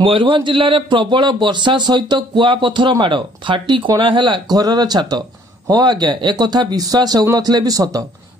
मयूरभंज जिले में प्रबल वर्षा सहित कुआपथर माड़ फाटी कणा है घर छात। हाँ आज्ञा एक विश्वास होउनथिले भी सत।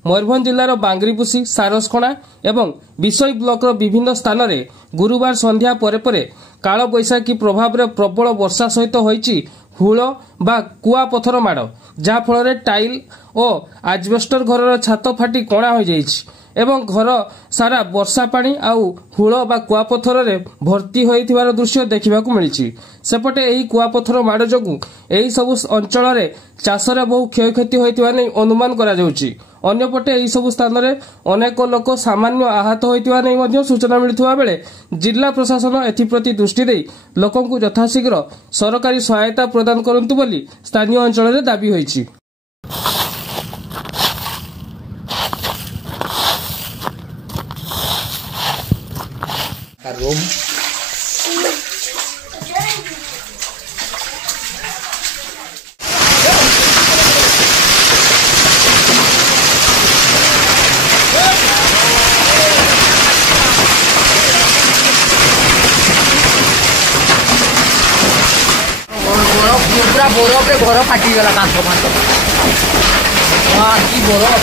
मयूरभंज जिलार बांगरीपुसी सारसकणा एवं विषय ब्लॉक विभिन्न स्थान में गुरुवार संध्या परे काल बैशाखी प्रभाव में प्रबल वर्षा सहित होईची हुल बा कुआपथर माड़ जहाँफल टाइल और आजबेस्टर घर छात फाटी कणा हो जाइछि एवं घर सारा वर्षा पानी आउ हुल बा कुआपथर रे भर्ती होइथिबार दृश्य देखा मिली। सेपटे एही कुआपथर माड़ जोगु एही सबु अंचल रे चाषरे बहु क्षयक्षति होइथिबा नै अनुमान करा जाउछि। अन्यपटे एही सबु स्थान रे अनेक लोक सामान्य आहत होइथिबा नै मध्ये सूचना मिलिथिबा बेले जिला प्रशासन एथिप्रति दृष्टि देई लोकंकु यथाशीघ्र सरकारी सहायता प्रदान करंतु बोली स्थानीय अंचल रे दाबी होइछि। रूम पूरा बरफ घर फाटीगला कांथ फांथ। हाँ कि बरफ